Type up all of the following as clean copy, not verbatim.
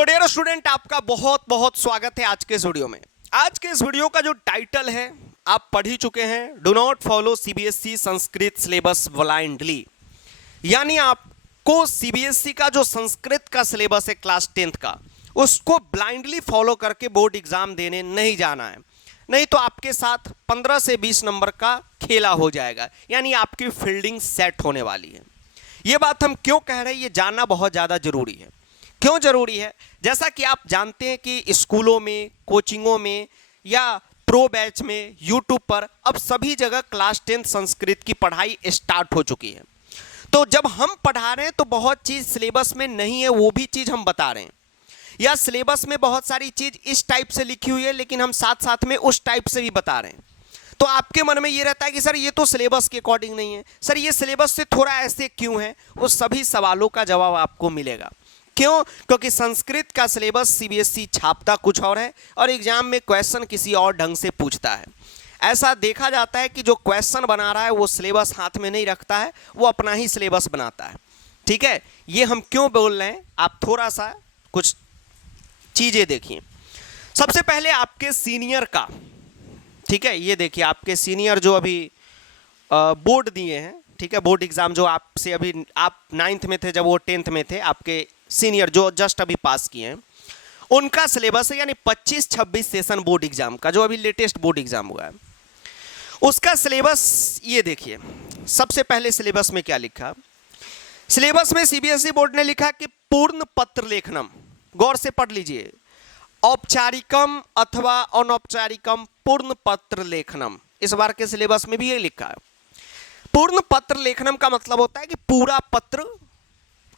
तो dear student, आपका बहुत बहुत स्वागत है आज के इस वीडियो में। आज के इस वीडियो का जो टाइटल है आप पढ़ ही चुके हैं, do not follow CBSE Sanskrit syllabus blindly. यानी आपको सीबीएसई का जो संस्कृत का सिलेबस है क्लास 10th का, उसको ब्लाइंडली फॉलो करके बोर्ड एग्जाम देने नहीं जाना है, नहीं तो आपके साथ 15 से 20 नंबर का खेला हो जाएगा, यानी आपकी फील्डिंग सेट होने वाली है। ये बात हम क्यों कह रहे हैं, ये जानना बहुत ज़्यादा जरूरी है। क्यों जरूरी है? जैसा कि आप जानते हैं कि स्कूलों में, कोचिंगों में या प्रो बैच में, यूट्यूब पर अब सभी जगह क्लास 10th संस्कृत की पढ़ाई स्टार्ट हो चुकी है। तो जब हम पढ़ा रहे हैं तो बहुत चीज़ सिलेबस में नहीं है, वो भी चीज़ हम बता रहे हैं, या सिलेबस में बहुत सारी चीज़ इस टाइप से लिखी हुई है लेकिन हम साथ साथ में उस टाइप से भी बता रहे हैं। तो आपके मन में ये रहता है कि सर ये तो सिलेबस के अकॉर्डिंग नहीं है, सर ये सिलेबस से थोड़ा ऐसे क्यों है। उस सभी सवालों का जवाब आपको मिलेगा। क्यों? क्योंकि संस्कृत का सिलेबस सीबीएसई छापता कुछ और है और एग्जाम में क्वेश्चन किसी और ढंग से पूछता है। ऐसा देखा जाता है कि जो क्वेश्चन बना रहा है वो सिलेबस हाथ में नहीं रखता है, वो अपना ही सिलेबस बनाता है। ठीक है, ये हम क्यों बोल रहे हैं, आप थोड़ा सा कुछ चीज़ें देखिए। सबसे पहले आपके सीनियर का, ठीक है, ये देखिए आपके सीनियर जो अभी बोर्ड दिए हैं, ठीक है, बोर्ड एग्ज़ाम जो आपसे अभी आप 9th में थे जब वो 10th में थे, आपके सीनियर जो जस्ट अभी पास किए हैं, उनका सिलेबस है, यानी 25-26 सेशन बोर्ड एग्जाम का जो अभी लेटेस्ट बोर्ड एग्जाम हुआ है, उसका सिलेबस ये देखिए। सबसे पहले सिलेबस में क्या लिखा? सिलेबस में सीबीएसई बोर्ड ने लिखा कि पूर्ण पत्र लेखनम, गौर से पढ़ लीजिए, औपचारिकम अथवा अनौपचारिकम पूर्ण पत्र लेखनम। इस बार के सिलेबस में भी ये लिखा है। पूर्ण पत्र लेखनम का मतलब होता है कि पूरा पत्र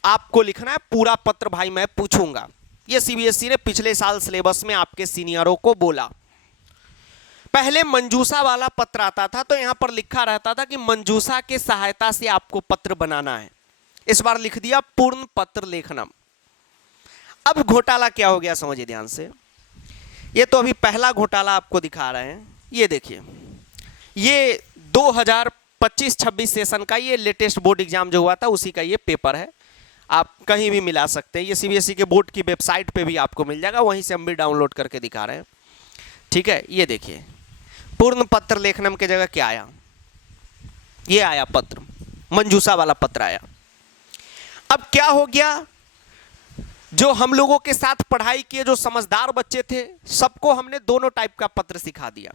आपको लिखना है, पूरा पत्र भाई मैं पूछूंगा। ये सीबीएसई ने पिछले साल सिलेबस में आपके सीनियरों को बोला। पहले मंजूषा वाला पत्र आता था तो यहां पर लिखा रहता था कि मंजूषा के सहायता से आपको पत्र बनाना है। इस बार लिख दिया पूर्ण पत्र लेखनम। अब घोटाला क्या हो गया समझिए ध्यान से। ये तो अभी पहला घोटाला आपको दिखा रहे हैं। ये देखिए, ये 2025-26 सेशन का ये लेटेस्ट बोर्ड एग्जाम जो हुआ था उसी का ये पेपर है। आप कहीं भी मिला सकते हैं, ये सीबीएसई के बोर्ड की वेबसाइट पे भी आपको मिल जाएगा, वहीं से हम भी डाउनलोड करके दिखा रहे हैं। ठीक है, ये देखिए पूर्ण पत्र लेखनम के जगह क्या आया, ये आया पत्र, मंजूषा वाला पत्र आया। अब क्या हो गया, जो हम लोगों के साथ पढ़ाई किए जो समझदार बच्चे थे, सबको हमने दोनों टाइप का पत्र सिखा दिया।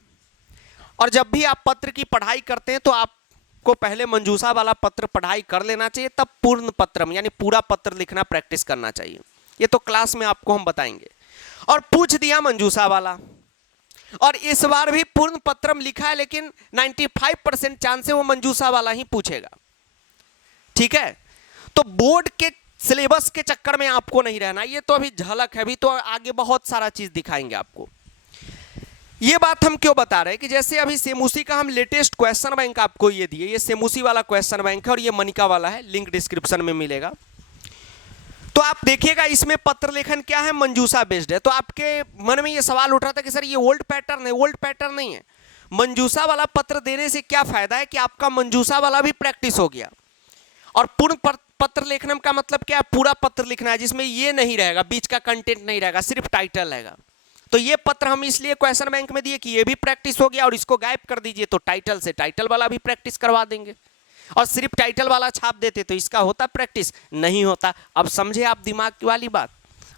और जब भी आप पत्र की पढ़ाई करते हैं तो आपको पहले मंजूषा वाला पत्र पढ़ाई कर लेना चाहिए, तब पूर्ण पत्रम यानी पूरा पत्र लिखना प्रैक्टिस करना चाहिए। ये तो क्लास में आपको हम बताएंगे। और पूछ दिया मंजूषा वाला, और इस बार भी पूर्ण पत्रम लिखा है लेकिन 95% चांस है वो मंजूषा वाला ही पूछेगा। ठीक है, तो बोर्ड के सिलेबस के चक्कर में आपको नहीं रहना। ये तो अभी झलक है, अभी तो आगे बहुत सारा चीज दिखाएंगे आपको। ये बात हम क्यों बता रहे हैं कि जैसे अभी सेमुसी का हम लेटेस्ट क्वेश्चन बैंक आपको ये दिए, ये सेमुसी वाला क्वेश्चन बैंक है और ये मनिका वाला है, लिंक डिस्क्रिप्शन में मिलेगा। तो आप देखिएगा इसमें पत्र लेखन क्या है, मंजूषा बेस्ड है। तो आपके मन में ये सवाल उठ रहा था कि सर ये ओल्ड पैटर्न है। ओल्ड पैटर्न नहीं है। मंजूषा वाला पत्र देने से क्या फायदा है कि आपका मंजूषा वाला भी प्रैक्टिस हो गया। और पूर्ण पत्र लेखनम का मतलब क्या है, पूरा पत्र लिखना है जिसमें ये नहीं रहेगा, बीच का कंटेंट नहीं रहेगा, सिर्फ टाइटल रहेगा। तो ये पत्र हम इसलिए क्वेश्चन बैंक में दिए कि ये भी प्रैक्टिस हो गया, और इसको गायब कर दीजिए तो टाइटल से टाइटल वाला भी प्रैक्टिस करवा देंगे। और सिर्फ टाइटल वाला छाप देते तो इसका होता प्रैक्टिस, नहीं होता। अब समझे आप दिमाग वाली बात?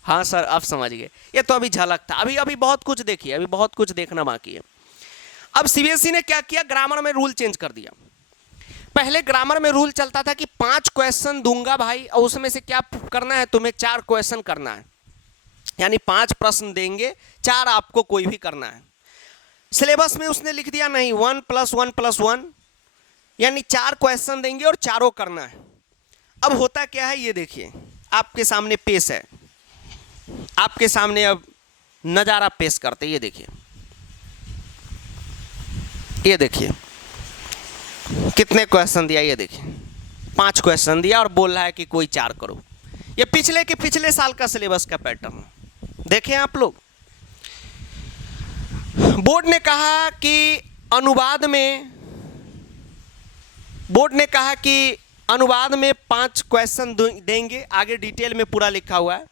हाँ सर अब समझ गए। ये तो अभी झलक था, अभी अभी बहुत कुछ देखिए, अभी बहुत कुछ देखना बाकी है। अब सीबीएसई ने क्या किया, ग्रामर में रूल चेंज कर दिया। पहले ग्रामर में रूल चलता था कि 5 क्वेश्चन दूंगा भाई, और उसमें से क्या करना है तुम्हें, 4 क्वेश्चन करना है, यानी 5 प्रश्न देंगे, 4 आपको कोई भी करना है। सिलेबस में उसने लिख दिया नहीं, 1+1+1, यानी 4 क्वेश्चन देंगे और चारों करना है। अब होता क्या है ये देखिए, आपके सामने पेश है, आपके सामने अब नज़ारा पेश करते, ये देखिए, ये देखिए कितने क्वेश्चन दिया, ये देखिए 5 क्वेश्चन दिया और बोल रहा है कि कोई 4 करो। ये पिछले के पिछले साल का सिलेबस का पैटर्न देखें आप लोग। बोर्ड ने कहा कि अनुवाद में 5 क्वेश्चन देंगे, आगे डिटेल में पूरा लिखा हुआ है।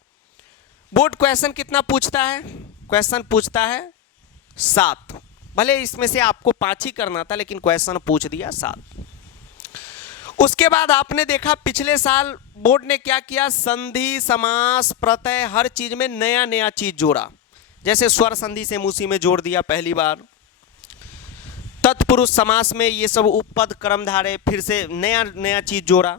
बोर्ड क्वेश्चन कितना पूछता है? क्वेश्चन पूछता है 7। भले इसमें से आपको 5 ही करना था, लेकिन क्वेश्चन पूछ दिया 7। उसके बाद आपने देखा पिछले साल बोर्ड ने क्या किया, संधि, समास, प्रत्यय, हर चीज में नया नया चीज जोड़ा। जैसे स्वर संधि से मूसी में जोड़ दिया पहली बार, तत्पुरुष समास में ये सब उपपद कर्मधारय फिर से नया नया चीज जोड़ा।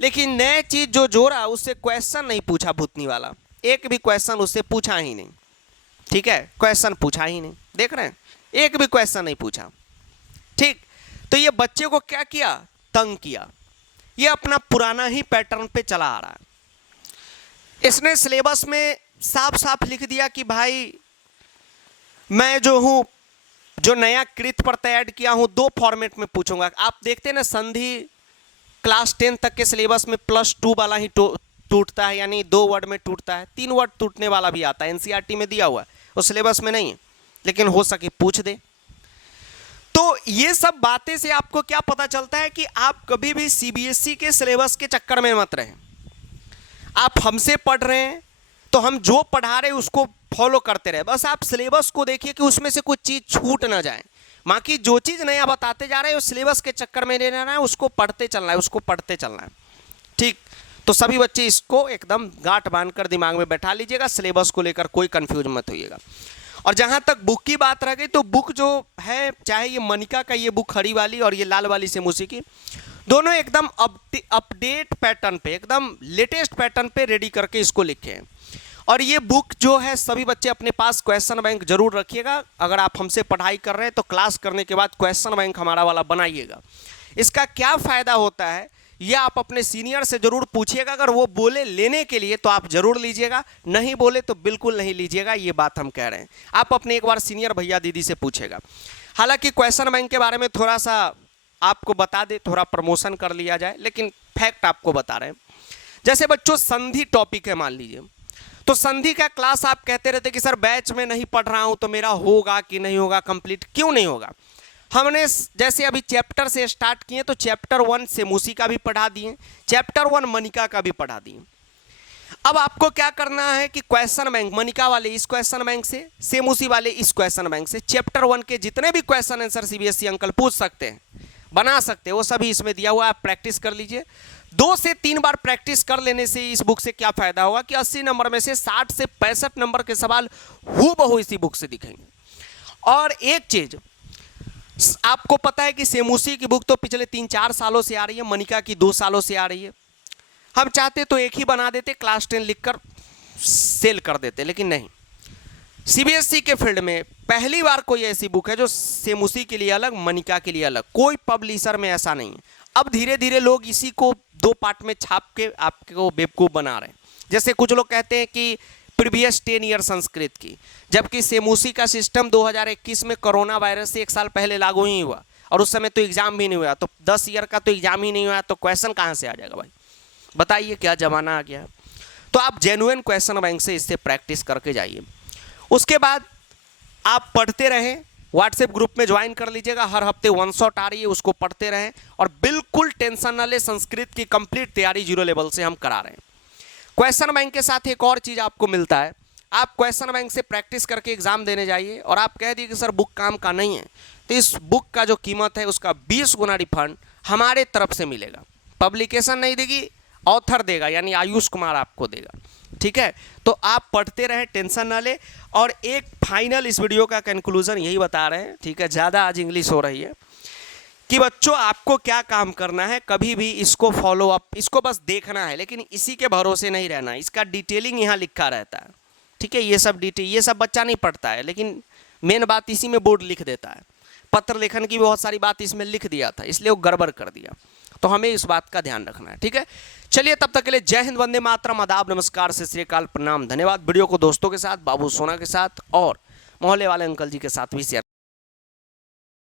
लेकिन नए चीज जो जोड़ा उससे क्वेश्चन नहीं पूछा भूतनी वाला, एक भी क्वेश्चन उससे पूछा ही नहीं। ठीक है, क्वेश्चन पूछा ही नहीं, देख रहे हैं, एक भी क्वेश्चन नहीं पूछा। ठीक, तो ये बच्चे को क्या किया, तंग किया। ये अपना पुराना ही पैटर्न पे चला आ रहा है। इसने सिलेबस में साफ साफ लिख दिया कि भाई मैं जो हूं, जो नया कृत प्रत्यय ऐड किया हूं, 2 फॉर्मेट में पूछूंगा। आप देखते हैं ना, संधि क्लास 10 तक के सिलेबस में +2 वाला ही टूटता है, यानी 2 वर्ड में टूटता है। 3 वर्ड टूटने वाला भी आता है, एनसीईआरटी में दिया हुआ है, वो सिलेबस में नहीं है, लेकिन हो सके पूछ दे। तो ये सब बातें से आपको क्या पता चलता है कि आप कभी भी सीबीएसई के सिलेबस के चक्कर में मत रहें। आप हमसे पढ़ रहे हैं तो हम जो पढ़ा रहे हैं उसको फॉलो करते रहे, बस आप सिलेबस को देखिए कि उसमें से कुछ चीज़ छूट ना जाए। बाकी जो चीज़ नया बताते जा रहे हैं उस सिलेबस के चक्कर में नहीं रहना है, उसको पढ़ते चलना है, उसको पढ़ते चलना है। ठीक, तो सभी बच्चे इसको एकदम गांठ बांधकर दिमाग में बैठा लीजिएगा, सिलेबस को लेकर कोई कंफ्यूज मत होइएगा। और जहाँ तक बुक की बात रह गई, तो बुक जो है, चाहे ये मनिका का ये बुक हरी वाली और ये लाल वाली से मूसी की, दोनों एकदम अपडेट पैटर्न पे, एकदम लेटेस्ट पैटर्न पे रेडी करके इसको लिखे हैं। और ये बुक जो है सभी बच्चे अपने पास क्वेश्चन बैंक जरूर रखिएगा। अगर आप हमसे पढ़ाई कर रहे हैं तो क्लास करने के बाद क्वेश्चन बैंक हमारा वाला बनाइएगा। इसका क्या फ़ायदा होता है ये आप अपने सीनियर से जरूर पूछिएगा। अगर वो बोले लेने के लिए तो आप जरूर लीजिएगा, नहीं बोले तो बिल्कुल नहीं लीजिएगा, ये बात हम कह रहे हैं। आप अपने एक बार सीनियर भैया दीदी से पूछेगा। हालांकि क्वेश्चन बैंक के बारे में थोड़ा सा आपको बता दे, थोड़ा प्रमोशन कर लिया जाए, लेकिन फैक्ट आपको बता रहे हैं। जैसे बच्चों संधि टॉपिक है, मान लीजिए, तो संधि का क्लास आप कहते रहते कि सर बैच में नहीं पढ़ रहा हूँ तो मेरा होगा कि नहीं होगा कंप्लीट। क्यों नहीं होगा? हमने जैसे अभी चैप्टर से स्टार्ट किए तो चैप्टर 1 से मूसी का भी पढ़ा दिए, चैप्टर 1 मनिका का भी पढ़ा दिए। अब आपको क्या करना है कि क्वेश्चन बैंक, मनिका वाले इस क्वेश्चन बैंक से, सेमूसी वाले इस क्वेश्चन बैंक से, चैप्टर 1 के जितने भी क्वेश्चन आंसर सीबीएसई अंकल पूछ सकते हैं, बना सकते हैं, वो सभी इसमें दिया हुआ है। आप प्रैक्टिस कर लीजिए। 2 से 3 बार प्रैक्टिस कर लेने से इस बुक से क्या फायदा होगा कि 80 नंबर में से 60 से 65 नंबर के सवाल हूबहू इसी बुक से दिखेंगे। और एक चीज आपको पता है कि सेमूसी की बुक तो पिछले 3-4 सालों से आ रही है, मनिका की 2 सालों से आ रही है। हम चाहते तो एक ही बना देते, क्लास 10 लिखकर सेल कर देते, लेकिन नहीं। सीबीएसई के फील्ड में पहली बार कोई ऐसी बुक है जो सेमूसी के लिए अलग, मनिका के लिए अलग, कोई पब्लिशर में ऐसा नहीं है। अब धीरे धीरे लोग इसी को 2 पार्ट में छाप के आपको बेवकूफ़ बना रहे हैं। जैसे कुछ लोग कहते हैं कि प्रीवियस 10 ईयर संस्कृत की, जबकि सेमूसी का सिस्टम 2021 में कोरोना वायरस से 1 साल पहले लागू ही हुआ, और उस समय तो एग्जाम भी नहीं हुआ। तो 10 ईयर का तो एग्जाम ही नहीं हुआ, तो क्वेश्चन कहाँ से आ जाएगा भाई? बताइए, क्या जमाना आ गया। तो आप जेन्युइन क्वेश्चन बैंक से इससे प्रैक्टिस करके जाइए। उसके बाद आप पढ़ते रहें, व्हाट्सएप ग्रुप में ज्वाइन कर लीजिएगा। हर हफ्ते 1 शॉट आ रही है, उसको पढ़ते रहें और बिल्कुल टेंशन न ले। संस्कृत की कंप्लीट तैयारी 0 लेवल से हम करा रहे हैं। क्वेश्चन बैंक के साथ एक और चीज़ आपको मिलता है, आप क्वेश्चन बैंक से प्रैक्टिस करके एग्जाम देने जाइए और आप कह दिए कि सर बुक काम का नहीं है, तो इस बुक का जो कीमत है उसका 20 गुना रिफंड हमारे तरफ से मिलेगा। पब्लिकेशन नहीं देगी, ऑथर देगा, यानी आयुष कुमार आपको देगा। ठीक है, तो आप पढ़ते रहें, टेंशन ना ले। और एक फाइनल इस वीडियो का कंक्लूजन यही बता रहे हैं, ठीक है, ज़्यादा आज इंग्लिश हो रही है, कि बच्चों आपको क्या काम करना है, कभी भी इसको फॉलो अप, इसको बस देखना है, लेकिन इसी के भरोसे नहीं रहना। इसका डिटेलिंग यहाँ लिखा रहता है, ठीक है, ये सब डिटेल, ये सब बच्चा नहीं पढ़ता है, लेकिन मेन बात इसी में बोर्ड लिख देता है। पत्र लेखन की बहुत सारी बात इसमें लिख दिया था, इसलिए वो गड़बड़ कर दिया। तो हमें इस बात का ध्यान रखना है, ठीक है। चलिए, तब तक के लिए जय हिंद, वंदे मातरम, आदाब, नमस्कार, सत श्री अकाल, प्रणाम, धन्यवाद। वीडियो को दोस्तों के साथ, बाबू सोना के साथ और मोहल्ले वाले अंकल जी के साथ भी शेयर